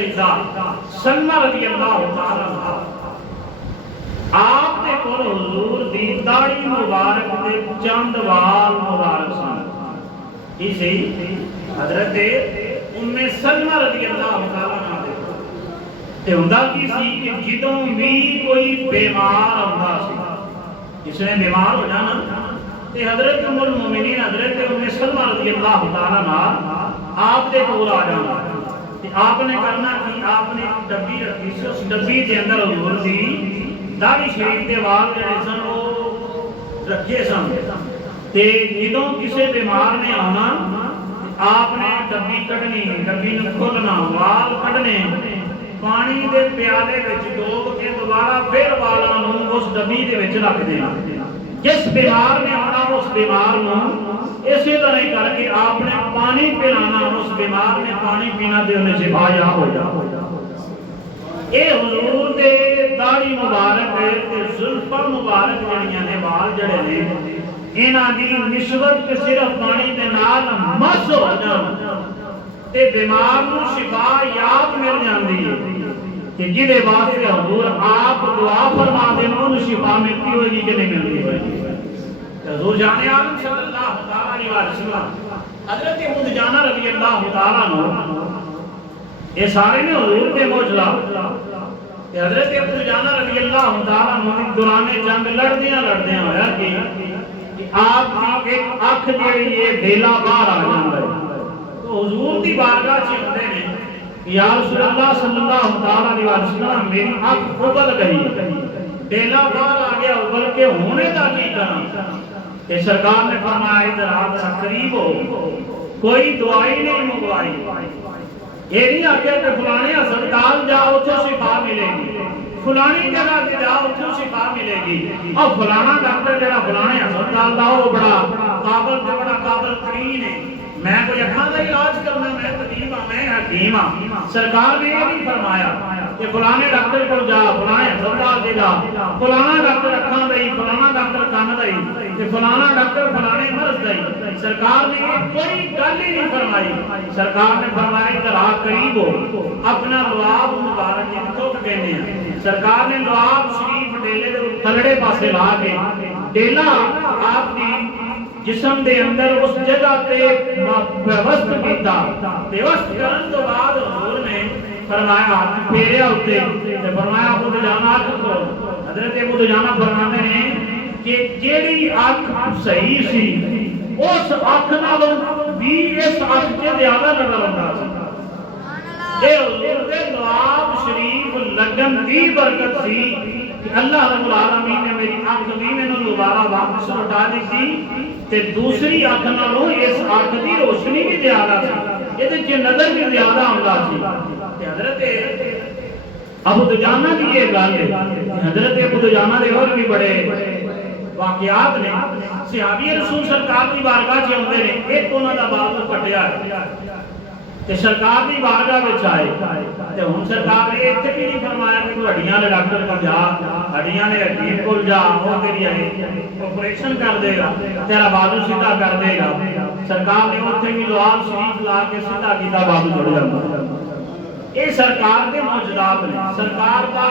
सईदा सलमा रज़ी अल्लाह तआला आप दे कोल हुजूर दी दाढ़ी मुबारक दे चंद वाल मुबारक सन। की सही हजरत उम्मे सलमा रज़ी अल्लाह तआला अन्हा दे ते हुंदा की सी कि जदों भी कोई बीमार हुंदा सी, जिसने बीमार हो जाना ते हजरत उम्मुल मोमिनीन हजरत उम्मे सलमा रज़ी अल्लाह तआला अन्हा आप दे कोल आ जाना ते आपने करना कि आपने एक डब्बी रखी सी, उस डब्बी के अंदर हुजूर दी दाढ़ी शरीफ के वाल जिहड़े सन वो रखे सन ते जदों किसी बीमार ने आना आपने डब्बी कढ़नी, डब्बी नूं खोलना, वाल कढ़ने, पानी दे प्याले विच डोब के दोबारा फिर वालां नूं उस डब्बी दे विच रख देना। जिस बीमार ने आना उस बीमार नूं इसी तरह करके आपने पानी पिलाना, उस बीमार ने पानी पीना ते उन्हें शिफा याब हो जा। ये हुजूर दे दाढ़ी मुबारक ते जुल्फा मुबारक जड़ियां ने वाल जड़े ने इन्हां दी निस्बत सिर्फ पानी दे नाल मस हो जान ते बीमार नूं शिफा याब मिल जांदी है कि जिहदे वास्ते हुजूर आप दुआ फरमा देन उन्हें शिफा मिलती होगी कि नहीं मिलती होगी। हुजूर जाने आलम सल्लल्लाहु अलैहि वसल्लम हजरत अबू दुजाना रज़ी अल्लाह तआला अन्हु ये सारे ने हुजूर के मौजूदा ते हजरत अबू दुजाना रज़ी अल्लाह तआला अन्हु दौराने जंग लड़दियां होया कि आप दी एक अख जेड़ी ये ढेला बाहर आ जांदा है तो हुजूर दी बारगाह च आंदे ने या रसूल अल्लाह सल्लल्लाहु तआला अलैहि वसल्लम मेरी अख उबल गई, ढेला बाहर आ गया, उबल के होने दा की करा ते सरकार ने फरमाया इधर आ करीब हो, कोई दवाई नहीं मंगवाई, ये नहीं आख्या कि फलाने अस्पताल जाओ तो शिफा मिलेगी, फलानी जगह पे जाओ तो शिफा मिलेगी, और फलाना डॉक्टर जरा फलाने अस्पताल दा वो बड़ा काबिल तरीन है, मैं कोई अखां दा इलाज करना, मैं तबीब हां, मैं हकीम हां। सरकार ने ये नहीं फरमाया कि फलाने डॉक्टर को जा, फलाने अस्पताल दे जा, फलाना डॉक्टर अखां दा ही, फलाना डॉक्टर कान दा ही ते फलाना डॉक्टर फलाने मर्ज दा ही। सरकार ने ये कोई गल ही नहीं फरमाई। सरकार ने फरमाया इधर आ करीब हो, अपना लुआब मुबारक जिथों कहने हैं सरकार ने लुआब शरीफ डेले दे थलड़े पासे ला के डेला आपकी जिस्म दे अंदर उस जगह पे व्यवस्थ कीता, व्यवस्थ करन तो बाद हुजूर ने फरमाया हाथ फेरिया उत्ते ते फरमाया अबू दुजाना अख खोल। हजरत अबू दुजाना फरमाते हैं कि जेड़ी अख सही सी उस अख नालों भी इस अख ते ज्यादा नजर आंदा सी। ये हुजूर दे लुआब शरीफ लगन दी बरकत सी कि अल्लाह रब्बुल आलमीन ने मेरी अख भी मैनूं दोबारा वापस लौटा दी ते दूसरी अख नालों इस अख दी रोशनी भी ज्यादा सी, इहदे च नजर भी ज्यादा आंदा सी। ते हजरत अबू दुजाना की ये गल है, हजरत अबू दुजाना दे और भी बड़े वाकयात ने। सहाबी रसूल सरकार की बारगाह च आउंदे ने, एक उन्हां दा बाल कटिया ते सरकार की बारगाह विच आए ते हुण सरकार ने इत्थे भी नहीं फरमाया कि तू हड्डियां दे डॉक्टर कोल जा, हड्डियां दे हकीम कोल जा, वो तेरी ऑपरेशन कर देगा, तेरा बाजू सीधा कर देगा। सरकार ने उत्थे भी लुआब शरीफ ला के सीधा कीता, बाजू जुड़ जांदा। ये सरकार दे मौजूदात ने, सरकार दा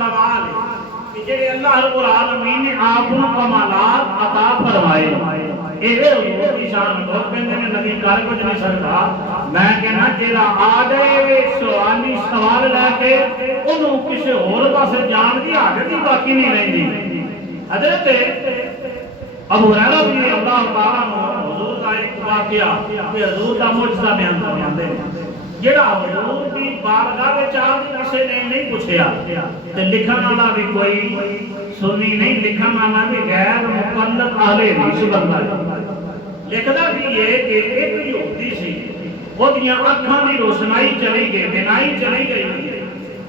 कमाल है कि जेड़े अल्लाह रब्बुल आलमीन ने आपनु कमालात अता फरमाए। एवे हुजूर की शान लोग कहंदे ने नबी कर कुछ नहीं सकदा। मैं कहना जेड़ा आ जाए सवाली सवाल लेके ओनू किसी होर पासे जान दी आदत ही बाकी नहीं रहिंदी। हजरत अबू हुरैरा रज़ी अल्लाह तआला अन्हु हुजूर दा एक वाकया ते हुजूर दा मुजज़ा बयान करवांदे ने। जेड़ा हुजूर दी बारगाह विच आके किसी ने नहीं पूछया ते लिखण वाला भी कोई सुन्नी नहीं, लिखण वाला भी गैर मुकल्लद अहले हदीस बंदा लिखदा भी ये कि एक यहूदी सी, ओदियां अखां दी रोशनाई चली गई, बिनाई चली गई।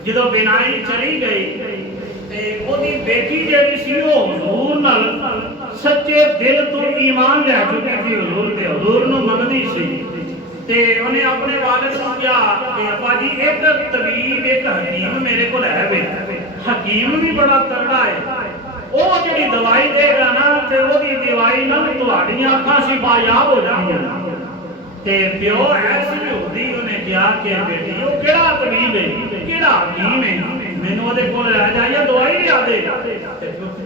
जदों बिनाई चली गई ते ओदी बेटी जेड़ी सी ओ हुजूर नाल सच्चे दिल तो ईमान लै चुकी थी, हुजूर ते हुजूर नूं मनदी सी ते उन्हें अपने वालिद नूं कहा कि अब्बा जी एक तबीब एक हकीम मेरे कोल है वे, हकीम भी बड़ा तगड़ा है, वो जिहड़ी दवाई देगा ना ते ओदी दवाई नाल तुहाडीआं अखां शिफायाब हो जाणगीआं। ਤੇ ਪਿਓ ਐਸੀ ਹੁੰਦੀ ਉਹਨੇ ਕਿਹਾ ਕਿ ਬੇਟੀ ਉਹ ਕਿਹੜਾ ਤਬੀਬ ਹੈ, ਕਿਹੜਾ ਹਕੀਮ ਹੈ, ਮੈਨੂੰ ਉਹਦੇ ਕੋਲ ਲੈ ਜਾਈਏ ਦਵਾਈ ਲਿਆ ਦੇ।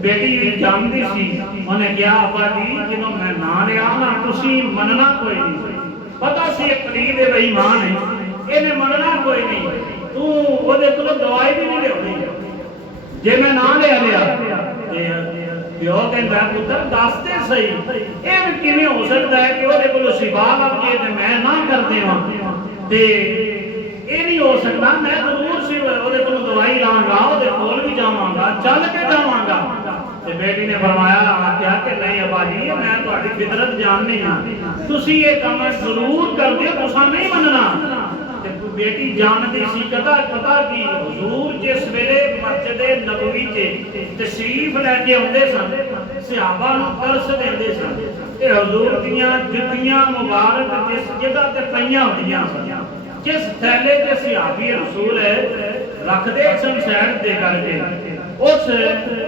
ਬੇਟੀ ਵੀ ਜਾਣਦੀ ਸੀ, ਉਹਨੇ ਕਿਹਾ ਅੱਬਾ ਜੀ ਜਦੋਂ ਮੈਂ ਨਾ ਲਿਆ ਨਾ ਤੁਸੀਂ ਮੰਨਣਾ ਕੋਈ ਨਹੀਂ। ਪਤਾ ਸੀ ਇਹ ਕਲੀਦ ਦੇ ਬੇਈਮਾਨ ਹੈ, ਇਹਨੇ ਮੰਨਣਾ ਕੋਈ ਨਹੀਂ, ਤੂੰ ਉਹਦੇ ਕੋਲ ਦਵਾਈ ਵੀ ਨਹੀਂ ਲਿਆਉਣੀ ਜੇ ਮੈਂ ਨਾ ਲਿਆ। ਪਿਓ ਕਹਿੰਦਾ ਪੁੱਤਰ ਦੱਸ ਤੇ ਸਹੀ, ਇਹ ਕਿਵੇਂ ਹੋ ਸਕਦਾ ਹੈ ਕਿ ਉਹਦੇ ਕੋਲ ਸ਼ਿਫਾ ਲੱਭ ਜੇ ਤੇ ਮੈਂ ਨਾ ਕਰਦੇ ਹਾਂ, ਤੇ ਇਹ ਨਹੀਂ ਹੋ ਸਕਦਾ। ਮੈਂ ਜ਼ਰੂਰ ਸੀ ਉਹਦੇ ਕੋਲ ਦਵਾਈ ਲਾਂਗਾ, ਉਹਦੇ ਕੋਲ ਵੀ ਜਾਵਾਂਗਾ, ਚੱਲ ਕੇ ਜਾਵਾਂਗਾ। ਤੇ ਬੇਟੀ ਨੇ ਫਰਮਾਇਆ ਆਖਿਆ ਕਿ ਨਹੀਂ ਅੱਬਾ ਜੀ ਮੈਂ ਤੁਹਾਡੀ ਫਿਤਰਤ ਜਾਣਨੀ ਹਾਂ, ਤੁਸੀਂ ਇਹ ਕੰਮ ਜ਼ਰੂਰ ਕਰਦੇ ਹੋ, ਤੁਸੀਂ ਨਹੀਂ ਮੰਨਣਾ। ਬੇਟੀ ਜਾਣਦੀ ਸੀ ਪਤਾ ਕੀ ਹਜ਼ੂਰ ਜਿਸ ਵੇਲੇ ਮਸਜਿਦ ਨਬਵੀ ਤੇ ਤਸ਼ਰੀਫ ਲੈ ਕੇ ਆਉਂਦੇ ਸਨ, ਸਹਾਬਾ ਨੂੰ ਤਰਸ ਦਿੰਦੇ ਸਨ ਤੇ ਹਜ਼ੂਰ ਦੀਆਂ ਜੁੱਤੀਆਂ ਮੁਬਾਰਕ ਜਿਸ ਜਗ੍ਹਾ ਤੇ ਪਈਆਂ ਹੁੰਦੀਆਂ ਸਨ, ਜਿਸ ਥੈਲੇ ਤੇ ਸਹਾਬੀ ਰਸੂਲ ਰੱਖਦੇ ਸਨ ਸਾਈਡ ਤੇ ਕਰਕੇ, ਉਸ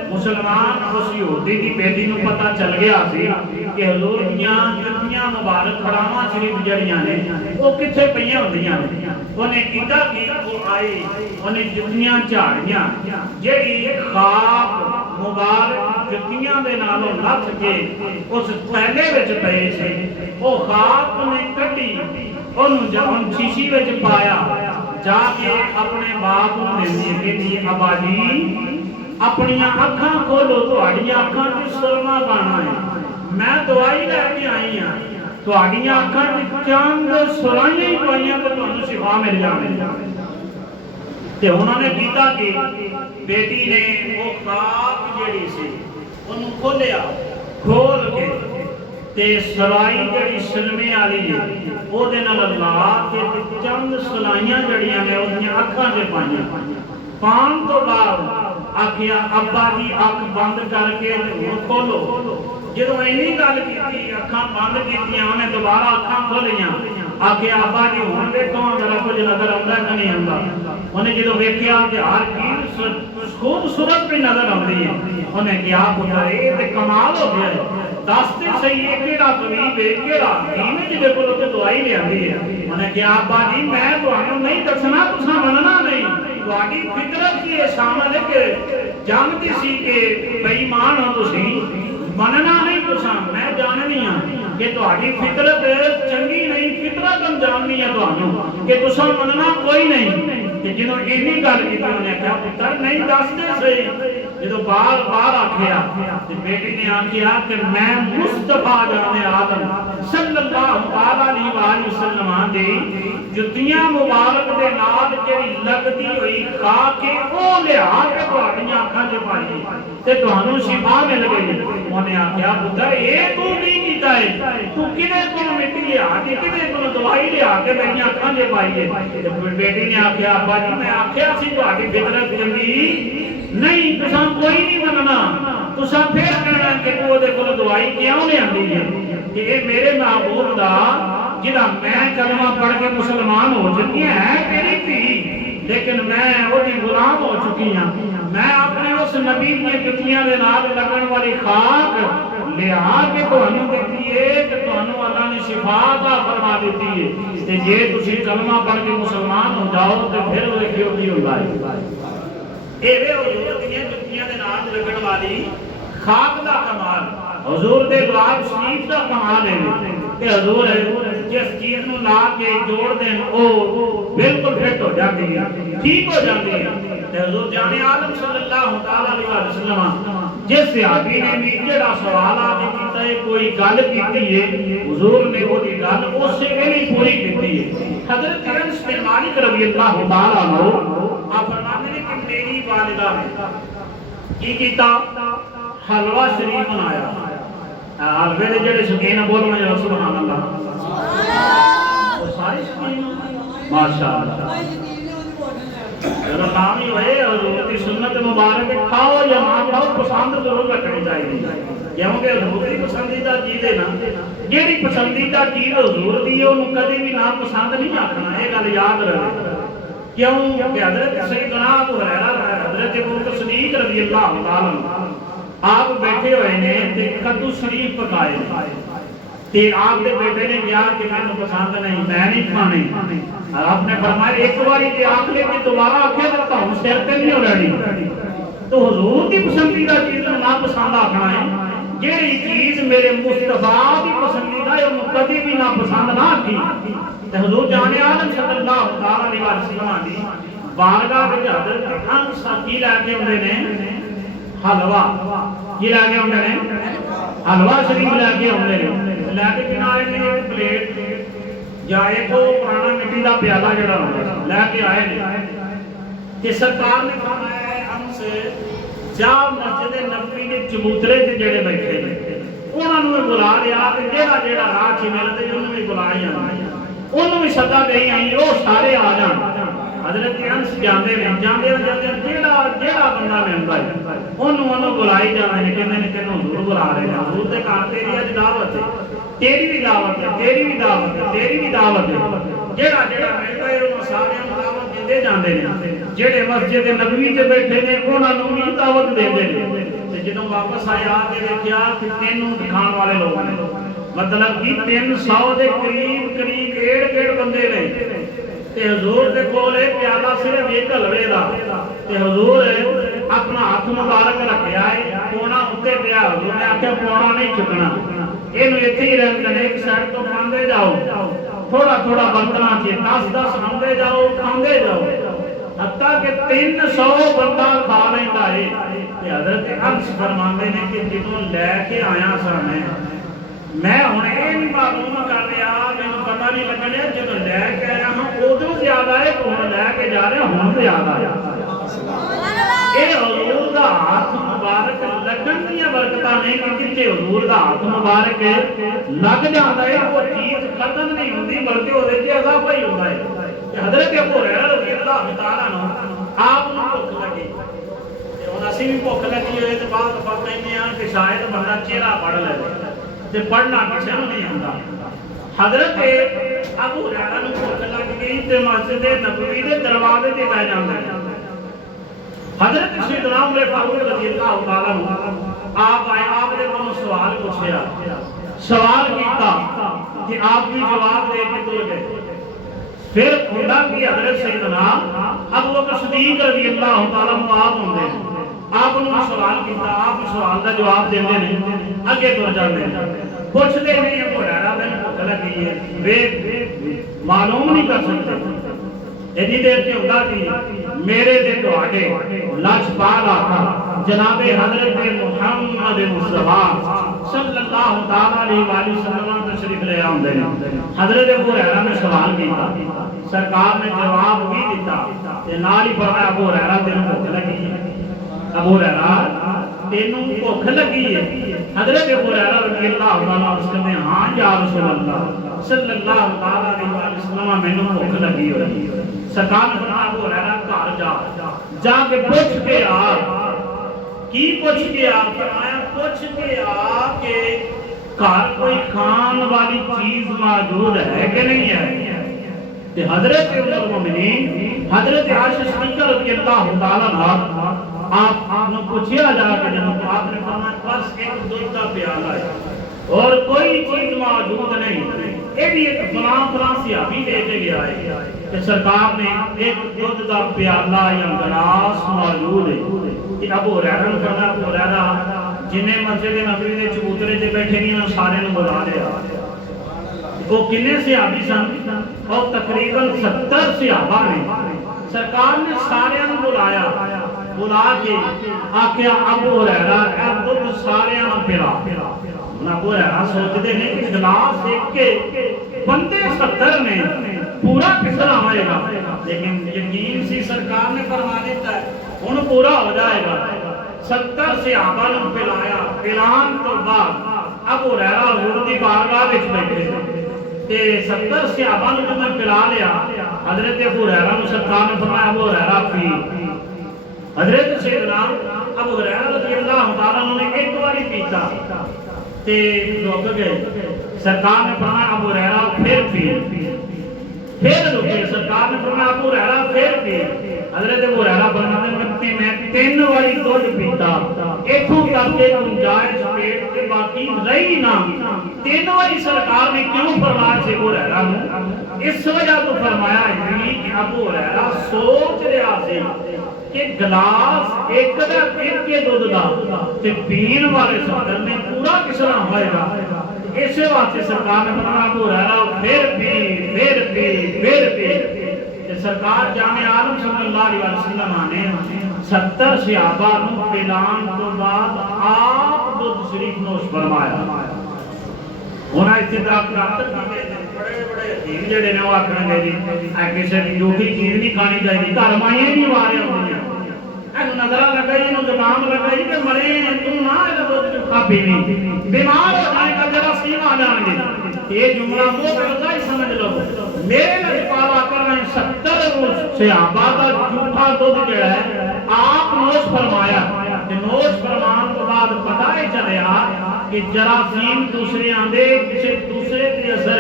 ਮੁਸਲਮਾਨ ਉਸ ਯਹੂਦੀ ਦੀ ਬੇਟੀ ਨੂੰ ਪਤਾ ਚੱਲ ਗਿਆ ਸੀ ਕਿ ਹਜ਼ੂਰ ਦੀਆਂ ਜੁੱਤੀਆਂ ਮੁਬਾਰਕ ਖੜਾਵਾਂ ਸ਼ਰੀਫ ਜਿਹੜੀਆਂ ਨੇ ਉਹ ਕਿੱਥੇ ਪਈਆਂ ਹੁੰਦੀਆਂ ਨੇ। ਉਹਨੇ ਕੀਤਾ ਕਿ ਉਹ ਆਈ, ਉਹਨੇ ਜੁੱਤੀਆਂ ਝਾੜੀਆਂ, ਜਿਹੜੀ ਖਾਕ ਮੁਬਾਰਕ ਜੁੱਤੀਆਂ ਦੇ ਨਾਲੋਂ ਲੱਥ ਕੇ ਉਸ ਥੈਲੇ ਵਿੱਚ ਪਈ ਸੀ, ਉਹ ਖਾਕ ਨੇ ਕੱਢੀ, ਉਹਨੂੰ ਜਦੋਂ ਸ਼ੀਸ਼ੀ ਵਿੱਚ ਪਾਇਆ, ਜਾ ਕੇ ਆਪਣੇ ਬਾਪ ਨੂੰ ਦਿੰਦੀ ਕਹਿੰਦੀ ਅੱਬਾ ਜੀ ਆਪਣੀਆਂ ਅੱਖਾਂ ਖੋਲੋ, ਤੁਹਾਡੀਆਂ ਅੱਖਾਂ 'ਚ ਸੁਰਮਾ ਪਾਣਾ ਹੈ, ਮੈਂ ਦਵਾਈ ਲੈ ਕੇ ਆਈ ਹਾਂ, ਤੁਹਾਡੀਆਂ ਅੱਖਾਂ 'ਚ ਚੰਦ ਸੁਰਾਈਆਂ ਹੀ ਪਾਈਆਂ ਤੇ ਤੁਹਾਨੂੰ ਸ਼ਿਫਾ ਮਿਲ ਜਾਣੀ। ਤੇ ਉਹਨਾਂ ਨੇ ਕੀਤਾ ਕਿ ਬੇਟੀ ਨੇ ਉਹ ਖਾਕ ਜਿਹੜੀ ਸੀ ਉਹਨੂੰ ਖੋਲਿਆ, ਖੋਲ ਕੇ ਤੇ ਸਲਾਈ ਜਿਹੜੀ ਸਲਮੇ ਵਾਲੀ ਹੈ ਉਹਦੇ ਨਾਲ ਲਾ ਕੇ ਚੰਦ ਸਲਾਈਆਂ ਜਿਹੜੀਆਂ ਨੇ ਉਹਦੀਆਂ ਅੱਖਾਂ 'ਚ ਪਾਈਆਂ। ਪਾਉਣ ਤੋਂ ਬਾਅਦ ਆਖਿਆ ਅੱਬਾ ਜੀ ਅੱਖ ਬੰਦ ਕਰਕੇ ਹੁਣ ਖੋਲੋ। ਜਦੋਂ ਇੰਨੀ ਗੱਲ ਕੀਤੀ ਅੱਖਾਂ ਬੰਦ ਕੀਤੀਆਂ, ਉਹਨੇ ਦੁਬਾਰਾ ਅੱਖਾਂ ਖੋਲੀਆਂ, ਆਖਿਆ ਅੱਬਾ ਜੀ ਹੁਣ ਵੇਖੋ ਮੇਰਾ ਕੁਝ ਨਜ਼ਰ ਆਉਂਦਾ ਕਿ ਨਹੀਂ ਆਉਂਦਾ। ਉਹਨੇ ਜਦੋਂ ਵੇਖਿਆ ਤੇ ਹਰ ਚੀਜ਼ ਖੂਬਸੂਰਤ ਵੀ ਨਜ਼ਰ ਆਉਂਦੀ ਹੈ। ਉਹਨੇ ਕਿਹਾ ਪੁੱਤਰ ਇਹ ਤੇ ਕਮਾਲ ਹੋ ਗਿਆ, ਦੱਸ ਤੇ ਸਹੀ ਇਹ ਕਿਹੜਾ ਤਬੀਬ ਹੈ, ਕਿਹੜਾ ਹਕੀਮ ਹੈ ਜਿਹਦੇ ਕੋਲੋਂ ਤੇ ਦਵਾਈ ਲਿਆਂਦੀ ਹੈ। ਉਹਨੇ ਕਿਹਾ ਅੱਬਾ ਜੀ ਮੈਂ ਤੁਹਾਨੂੰ ਨਹੀਂ ਦੱਸਣਾ, ਤੁਸੀਂ ਮੰਨਣਾ ਨਹੀਂ, ਤੁਹਾਡੀ ਫਿਤਰਤ ਕੀ ਇਹ ਸ਼ਾਮਲ ਹੈ ਕਿ ਜਾਣਦੀ ਸੀ ਕਿ ਬੇਈਮਾਨ ਹੋ ਤੁਸੀਂ, ਮੰਨਣਾ ਨਹੀਂ ਤੁਸੀਂ, ਮੈਂ ਜਾਣਨੀ ਹਾਂ ਕਿ ਤੁਹਾਡੀ ਫਿਤਰਤ ਚੰਗੀ ਨਹੀਂ, ਫਿਤਰਤ ਜਾਣਨੀ ਹੈ ਤੁਹਾਨੂੰ ਕਿ ਤੁਸੀਂ ਮੰਨਣਾ ਕੋਈ ਨਹੀਂ। ਤੇ ਜਦੋਂ ਇੰਨੀ ਗੱਲ ਕੀਤੀ ਉਹਨੇ ਕਿਹਾ ਪੁੱਤਰ ਨਹੀਂ ਦੱਸਦੇ ਸਹੀ। ਜਦੋਂ ਬਾਰ ਆਖਿਆ ਤੇ ਬੇਟੀ ਨੇ ਆਖਿਆ ਕਿ ਮੈਂ ਮੁਸਤਫਾ ਜਾਨੇ ਆਦਮ ਸੱਲੱਲਾਹੁ ਅਲੈਹਿ ਵਸੱਲਮ ਦੀ ਜੁੱਤੀਆਂ ਮੁਬਾਰਕ ਦੇ ਨਾਲ ਜਿਹੜੀ ਲੱਗਦੀ ਹੋਈ ਖਾ ਕੇ ਉਹ ਲਿਆ ਕੇ ਤੁਹਾਡੀਆਂ ਅੱਖਾਂ 'ਚ ਪਾਈ ਤੇ ਤੁਹਾਨੂੰ ਸ਼ਿਫਾ ਮਿਲ ਗਈ। ਉਹਨੇ ਆਖਿਆ ਪੁੱਤਰ ਇਹ ਤੂੰ ਕੀ ਕੀਤਾ ਹੈ, ਤੂੰ ਕਿਹਦੇ ਕੋਲ ਮਿੱਟੀ ਲਿਆ ਕੇ ਕਿਹਦੇ ਕੋਲ ਦਵਾਈ ਲਿਆ ਕੇ ਮੇਰੀਆਂ ਅੱਖਾਂ 'ਚ ਪਾਈ ਹੈ। ਤੇ ਬੇਟੀ ਨੇ ਆਖਿਆ ਅੱਬਾ ਜੀ ਮੈਂ ਆਖਿਆ ਸੀ ਤੁਹਾਡੀ ਫਿਤਰਤ ਚੰਗੀ ਨਹੀਂ, ਤੁਸੀਂ ਕੋਈ ਨਹੀਂ ਮੰਨਣਾ, ਤੁਸੀਂ ਫਿਰ ਕਹਿਣਾ ਕਿ ਤੂੰ ਉਹਦੇ ਕੋਲ ਦਵਾਈ ਕਿਉਂ ਲਿਆਂਦੀ ਹੈ। ਕਿ ਇਹ ਮੇਰੇ महबूब ਦਾ ਜਿਹਦਾ ਮੈਂ ਕਲਮਾ ਪੜ੍ਹ ਕੇ ਮੁਸਲਮਾਨ ਹੋ ਚੁੱਕੀ ਹੈ ਤੇਰੀ ਧੀ, ਲੇਕਿਨ ਮੈਂ ਉਹਦੀ ਗੁਲਾਮ ਹੋ ਚੁੱਕੀ ਹਾਂ। ਮੈਂ ਆਪਣੇ ਉਸ ਨਬੀ ਦੀਆਂ ਜੁੱਤੀਆਂ ਦੇ ਨਾਲ ਲੱਗਣ ਵਾਲੀ ਖਾਕ ਲਿਆ ਕੇ ਤੁਹਾਨੂੰ ਦਿੱਤੀ ਹੈ ਕਿ ਤੁਹਾਨੂੰ ਅੱਲਾਹ ਨੇ ਸ਼ਿਫਾ ਦਾ ਫਰਮਾ ਦਿੱਤੀ ਹੈ। ਤੇ ਜੇ ਤੁਸੀਂ ਕਲਮਾ ਪੜ੍ਹ ਕੇ ਮੁਸਲਮਾਨ ਹੋ ਜਾਓ ਤੇ ਫਿਰ ਵੇਖਿਓ ਕੀ ਹੁੰਦਾ ਹੈ। ਇਹ ਵੇ ਹਜ਼ੂਰ ਦੀਆਂ ਜੁੱਤੀਆਂ ਦੇ ਨਾਲ ਲੱਗਣ ਵਾਲੀ ਖਾਕ ਦਾ ਕਮਾਲ, ਹਜ਼ੂਰ ਦੇ ਦੁਆਬ ਸ਼ਰੀਫ ਦਾ ਕਮਾਲ ਹੈ ਕਿ ਹਜ਼ੂਰ ਜਿਸ ਚੀਜ਼ ਨੂੰ ਲਾ ਕੇ ਜੋੜ ਦੇਣ ਉਹ ਬਿਲਕੁਲ ਫਿੱਟ ਹੋ ਜਾਂਦੀ ਹੈ, ਠੀਕ ਹੋ ਜਾਂਦੀ ਹੈ। ਤੇ ਹਜ਼ੂਰ ਜਾਨੇ ਆਲਮ ਸੱਲੱਲਾਹੁ ਅਲੈਹਿ ਵਸੱਲਮ ਜਿਸ ਸਹਾਬੀ ਨੇ ਵੀ ਜਿਹੜਾ ਸਵਾਲ ਆ ਕੇ ਕੀਤਾ ਹੈ ਕੋਈ ਗੱਲ ਕੀਤੀ ਹੈ, ਹਜ਼ੂਰ ਨੇ ਉਹਦੀ ਗੱਲ ਉਸੇ ਵੇਲੇ ਪੂਰੀ ਕੀਤੀ ਹੈ। हजरत अनस बिन मालिक रज़ी अल्लाह तआला अन्हु आप फरमाते हैं कि मेरी वालिदा ने की कीता हलवा शरीफ बनाया। हलवे दे जेड़े शौकीन बोलना या सुभान अल्लाह वो सारे शौकीन माशाअल्लाह जरा नाम ही होए हजूर की सुन्नत मुबारक खाओ या ना खाओ पसंद जरूर रखनी चाहिए क्योंकि हजूर की पसंदीदा चीज है ना, ਜਿਹੜੀ ਪਸੰਦੀਦਾ ਚੀਜ਼ ਹਜ਼ੂਰ ਦੀ ਉਹਨੂੰ ਕਦੇ ਵੀ ਨਾ ਪਸੰਦ ਨਹੀਂ ਆਖਣਾ, ਇਹ ਗੱਲ ਯਾਦ ਰੱਖੋ। ਕਿਉਂ ਕਿ ਹਜ਼ਰਤ ਸੈਯਦਨਾ ਅਬੂ ਹੁਰੈਰਾ ਹਜ਼ਰਤ ਅਬੂ ਸਦੀਕ ਰਜ਼ੀ ਅੱਲਾਹੁ ਤਾਲਾ ਆਪ ਬੈਠੇ ਹੋਏ ਨੇ ਤੇ ਕੱਦੂ ਸ਼ਰੀਫ ਪਕਾਏ ते आपके बेटे ने कहा कि मैंने पसंद नहीं, मैं नहीं खाने। आपने फरमाया एक बारी जे आख ले कि दोबारा आखे तो तुम सिर ते नहीं हो रहनी। तो हुजूर की पसंदीदा चीज ना पसंद आखना है, जेड़ी चीज मेरे मुस्तफा की पसंदीदा है वो कभी भी ना पसंद ना आखी। ते हुजूर जाने आलम सल्लल्लाहु अलैहि वसल्लम दी बारगाह विच हजरत अनस की लेके आउंदे ने हलवा, की लेके आउंदे ने हलवा शरीफ लेके आउंदे ने, लेके किनारे ने एक प्लेट या एक पुराना मिट्टी का प्याला जड़ा होंदा लेके आए ने। ते सरकार ने फरमाया अनस जा मस्जिद नबवी के चबूतरे से जड़े बैठे ने उन्होंने बुला लिया कि जेड़ा जेड़ा राह च मिलदे उन्होंने भी बुलाई जाना, उन्होंने भी सदा दे आई वो सारे आ जान। हजरत अनस जांदे ने जांदे जांदे जेड़ा जेड़ा बंदा मिलदा है उन्होंने बुलाई जाना है, कहंदे ने कि हुजूर बुला रहे हैं, हुजूर दे घर तेरी अज दावत है, तेरी भी दावत है, तेरी भी दावत है, तेरी भी दावत है। जेड़ा जेड़ा मिलदा है उन्होंने सारे दावत देंदे जांदे ने, जेड़े मस्जिद नबवी च बैठे ने उन्होंने भी दावत देंदे ने। ते जदों वापस आया ते देखिया कि तीनों खाण वाले लोग ने, मतलब कि 300 दे करीब करीब डेढ़ बंदे ने। ते हुजूर दे कोल प्याला सिर्फ एक हलवे दा, ते हुजूर अपना हाथ मुबारक रखिया है, पौना उत्ते पिया। हुजूर ने आख्या पौना नहीं चुकना, इहनूं इत्थे ही रहन देना, एक साइड तो खांदे जाओ, थोड़ा थोड़ा बर्तना च 10-10 खांदे जाओ, खांदे जाओ, हत्ता कि 300 बंदा खा लैंदा है। ते हजरत अनस फरमांदे ने कि जदों लैके आया सा मैं हुण ये नहीं मालूम कर रहा, मैनूं पता नहीं लगणिया जदों लैके आया हां उदों ज्यादा है, हुण लैके जा रहा हुण ज्यादा है। ये हुजूर दा हाथ मुबारक लगन दीयां बरकतां ने कि जिथे हुजूर दा हाथ मुबारक लग जांदा है वो चीज खत्म नहीं हुंदी बल्कि ओदे च इजाफा ही हुंदा है। ते हजरत अबू हुरैरा रज़ियल्लाहु तआला अन्हु आप नूं भुख लगी, ते हुण असीं भी भुख लगी होए ते बात बात कहंदे आ कि शायद बंदा चेहरा पढ़ ले ते पढ़ना किसे नूं नहीं आंदा। हजरत अबू हुरैरा नूं भुख लग गई ते मस्जिद नबवी दे दरवाजे ते बैठ जांदे ने। हजरत सैयदना उमर फारूक रज़ियल्लाहु तआला अन्हु आप आए, आपने कोई सवाल पूछया, सवाल कीता कि आप भी जवाब दे के तुर गए। फिर खुदा की हजरत सैयदना अबू बकर सिद्दीक रज़ियल्लाहु तआला अन्हु आप होंदे, आपने सवाल किया, आप सवाल का जवाब देंदे ने, अगे तुर जांदे ने, पुछदे नहीं अबू हुरैरा दा भुख लगी है, वे मालूम नहीं कर सकते इतनी देर से हुंदा कि मेरे ते तुहाडे लजपाल आका जनाबे हजरत मुहम्मद मुस्तफा सल्लल्लाहु तआला अलैहि वसल्लम तशरीफ ले आंदे ने। हजरत अबू हुरैरा ने सवाल किया, सरकार ने जवाब भी दिता ते नाल ही फरमाया अबू हुरैरा तेनू भुख लगी है, अबू हुरैरा तेनू भुख लगी है। हजरत अबू हुरैरा रज़ियल्लाहु तआला अन्हु कहते हैं हां या रसूल अल्लाह सल्लल्लाहु तआला अलैहि वसल्लम मैनू भुख लगी होई। सरकार ने फरमाया अबू हुरैरा घर जाके पूछ के आ, की पूछ के आ, फरमाया पूछ के आ कि घर कोई खान वाली चीज मौजूद है कि नहीं है। ते हजरत उम्मुल मोमिनीन हजरत आयशा सिद्दीक़ा रज़ियल्लाहु तआला अन्हा आपने पूछा जाके जब आपने फरमाया बस एक दूध का प्याला है और कोई चीज मौजूद नहीं, ये भी एक फलां सहाबी लेके गया है कि सरकार ने एक दूध का प्याला या गिलास मौजूद है कि अबू हुरैरा ने फरमाया अबू हुरैरा जिन्हें मस्जिद नबवी दे चबूतरे ते बैठे ने सारे ने बुला लिया। वो किन्ने सहाबी सन और तकरीबन 70 सहाबा ने। सरकार ने सारे ने बुलाया, बुला के आख्या अबू हुरैरा ए दूध सारे ने पिला। अबू हुरैरा सोचते ने कि गिलास एक के बंदे 70 ने पूरा कितना आएगा, लेकिन यकीन सी सरकार ने फरमा दिता है हुण पूरा हो जाएगा। 70 सहाबा ने पिलाया, पिलान तो बाद अबू हुरैरा हुजूर दी बारगाह विच बैठे ते 70 सहाबा ने जब पिला लिया हजरत अबू हुरैरा ने सरकार ने फरमाया अबू हुरैरा पी। हजरत सैयदना अबू हुरैरा रज़ियल्लाहु तआला ने एक बारी पीता ते रुक गए। सरकार ने फरमाया अबू हुरैरा फिर पी, फिर रुके। सरकार ने फरमाया अबू हुरैरा फिर पी। हजरत अबू हुरैरा फरमाते हैं मैं 3 बारी दूध पीता, इथों तक के गुंजाइश पेट के बाकी रही ना। 3 बारी सरकार ने क्यों फरमाया से अबू हुरैरा नूं? इस वजह तो फरमाया है कि अबू हुरैरा सोच रहा सी कि गिलास एक दा के दूध दा ते पीण वाले सदर ने पूरा किस तरह होएगा। इस वास्ते सरकार ने फरमाया अबू हुरैरा फिर पी। सरकार जाने आलम सल्लल्लाहु अलैहि वसल्लम ने 70 सहाबा नूं ऐलान तो बाद आप दुध शरीफ नोश फरमाया। हुण इस्तेदाद प्राप्त बड़े बड़े हकीम जेडे ने आखणगे जी किसी की जो भी चीज नहीं खानी चाहिए, घर माइयां नहीं मारे होंदियां, नजरा लगाई इन्हों जुकाम लगाई कि मरे तू ना दुध खा पीवी, बीमार हो जाएगा जरा सीमा जाएंगे। ये जुमला मुझे ही समझ लो। मेरे लजपाल आकर 70 सहाबा का झूठा दुध जो है आप नोश फरमाया। नोश फरमान तो बाद पता ही चलिया कि जरासीम दूसरे आंदे किसी दूसरे के असर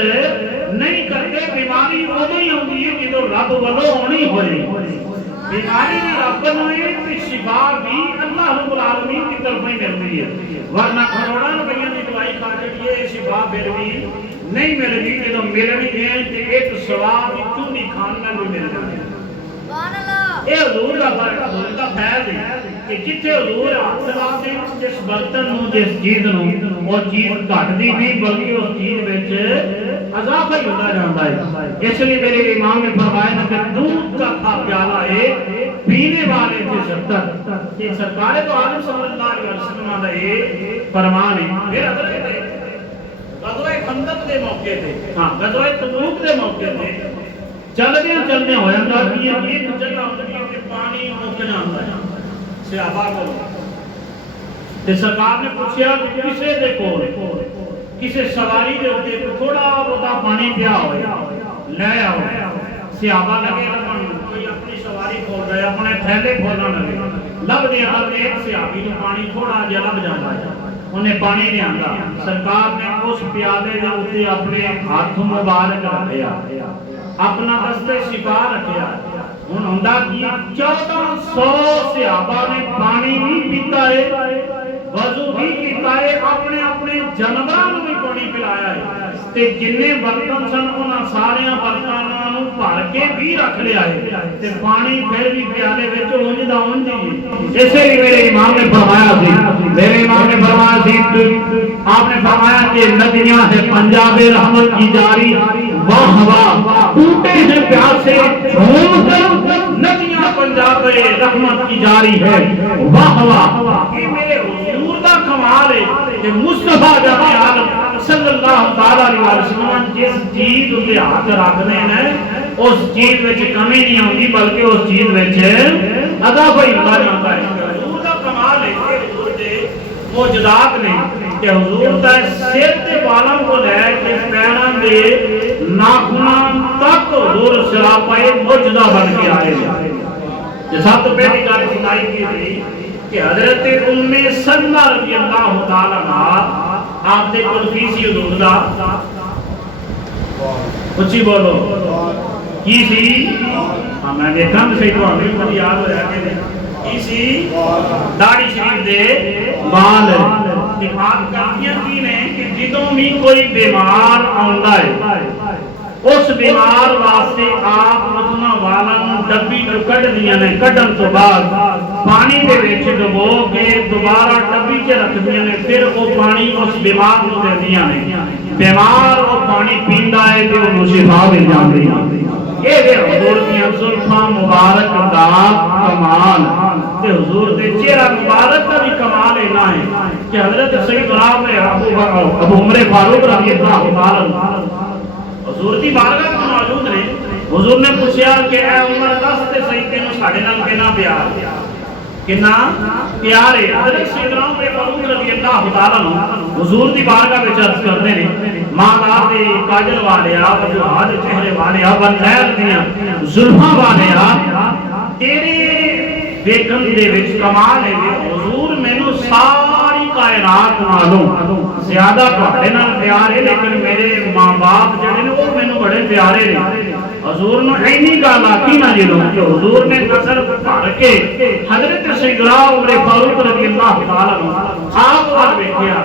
नहीं करते। बीमारी उदों ही आती है जो रब वालों होनी होई। बीमारी भी रब नूं ते शिफा भी अल्लाह रब्बुल आलमीन की तरफ ही मिलती है, वरना करोड़ों रुपयों की दवाई खा के शिफा फिर भी नहीं मिलती। जो मिलनी है तो एक सवाब क्यों नहीं खाना भी मिल जाए। ये हजूर का फर्क, हजूर का फैज है कि जिथे हजूर हाथ लाते जिस बर्तन नूं जिस चीज नूं वो चीज घटदी नहीं बल्कि उस चीज विच अजाफा ही होता जाता है। इसलिए मेरे इमाम ने फरमाया कि दूध का था प्याला है पीने वाले थे 70। ये सरकार तो आलम सल्लल्लाहु अलैहि वसल्लम दा ये फरमान है। फिर अगले गज़वा खंदक के मौके थे, हां गज़वा तबूक के मौके थे चलदे हो जांदा कि एक जगह होंदी है कि पानी मुक जांदा है सहाबा को। ते सरकार ने पूछा कि किसे दे कोल किसे सवारी दे उत्ते थोड़ा बोता पानी पिया होए ले आओ। सहाबा लगे कोई अपनी सवारी खोल रहे अपने थैले खोलने लगे। लभदे एक सहाबी को पानी थोड़ा जिहा लभ जांदा है, उन्हें पानी नहीं आंदा। सरकार ने उस प्याले दे उत्ते अपने हाथ मुबारक रखिया, अपना दस्ते शिफा रखिया। हुण हुंदा कि 1400 सहाबा ने पानी भी पीता है, वजू भी कीता है, अपने अपने जानवरां नूं भी पानी पिलाया है ते जिन्ने बर्तन सन उन्हां सारे बर्तनां नूं भर के भी रख लिया है ते पानी फिर भी प्याले विच उंज दा उंज ही। इसे ही मेरे इमाम ने फरमाया सी, मेरे इमाम ने फरमाया सी, आपने फरमाया कि नदियां है पंजाबे रहमत की जारी, वाह वाह टूटे हैं प्यासे झूम कर नदियां पंजाबे रहमत की जारी है, वाह वाह। ये मेरे हुजूर दा कमाल है कि मुस्तफा जाने आलम सल्लल्लाहु तआला अलैहि वसल्लम जिस चीज उते हाथ रखदे ने उस चीज विच कमी नहीं आउंदी बल्कि उस चीज विच अज़ाफा ही होता जाता है। हुजूर दा कमाल है कि हुजूर दे मौजूदात ने कि हुजूर दा सिर ते बालों को लेके पैरां दे नाखूनां तक हुजूर सरापाए मौजूदा बन के आए। ये सब तो पहली गल बताई गई कि हजरत उम्मे सलमा रज़ियल्लाहु तआला अन्हा आप दे कुल्फी सी हुजूर दा उच्ची बोलो की सी। हां मैं देखां सही तो हमें याद होया कि सी दाढ़ी शरीफ दे बाल कि आप करदियां की ने कि ਜਦੋਂ भी कोई बीमार आउंदा है उस बीमार वास्ते आप उतना वालां डब्बी चों कढदियां ने, कढन तो बाद पानी दे विच डुबो के दोबारा डब्बी च रखदियां ने, फिर वो पानी उस बीमार नूं देंदियां ने। बीमार वो पानी पींदा है ते उहनूं शिफा मिल जांदी है। ये वे हुजूर दीयां जुल्फां मुबारक दा कमाल ते हुजूर दे चेहरा मुबारक दा भी कमाल इना है कि हजरत सैयद अबू उमर फारूक रज़ियल्लाहु तआला हुजूर दी बारगाह में मौजूद ने। हुजूर ने पूछा कि ए उमर दस ते सही तेनू साडे नाल कितना प्यार है। हजरत सैयदना उमर फारूक रज़ियल्लाहु तआला अन्हु हुजूर दी बारगाह विच अर्ज करदे ने, मां दे काजल वालिया, वजूहाद चेहरे वालिया, बनैल दियां जुल्फां वालिया, तेरे देखण दे विच कमाल है। हुजूर मैनू सारी कायनात नालों ज्यादा तुहाडे नाल प्यार है, लेकिन मेरे मां बाप जिहड़े ने वो मैनू बड़े प्यारे ने। हजूर ने ऐनी गल आखी ना जो कि हजूर ने नजर भर के हजरत सैयदना उमर फारूक रज़ी अल्लाह तआला अन्हु आप वल वेखिया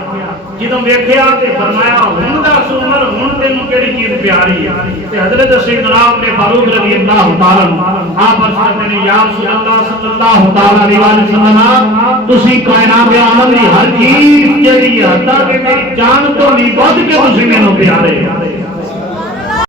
ਜਦੋਂ ਵੇਖਿਆ ਤੇ ਫਰਮਾਇਆ ਹੁਣ ਦੱਸ ਉਮਰ ਹੁਣ ਤੈਨੂੰ ਕਿਹੜੀ ਚੀਜ਼ ਪਿਆਰੀ ਹੈ ਤੇ ਹਜ਼ਰਤ ਸੈਯਦਨਾ ਉਮਰ ਫਾਰੂਕ ਰਜ਼ੀ ਅੱਲਾਹੁ ਤਾਲਾ ਆਪ ਫਰਮਾते ਨੇ या रसूल अल्लाह सल्लल्लाहु ताला अलैहि वसल्लम ਤੁਸੀਂ ਕਾਇਨਾਤ ਦੇ ਆਲਮ ਦੀ ਹਰ ਚੀਜ਼ ਜਿਹੜੀ ਹੈ ਤਾਂ ਕਿ ਮੇਰੀ ਜਾਨ ਤੋਂ ਵੀ ਵੱਧ ਕੇ ਤੁਸੀਂ ਮੈਨੂੰ ਪਿਆਰੇ ਹੋ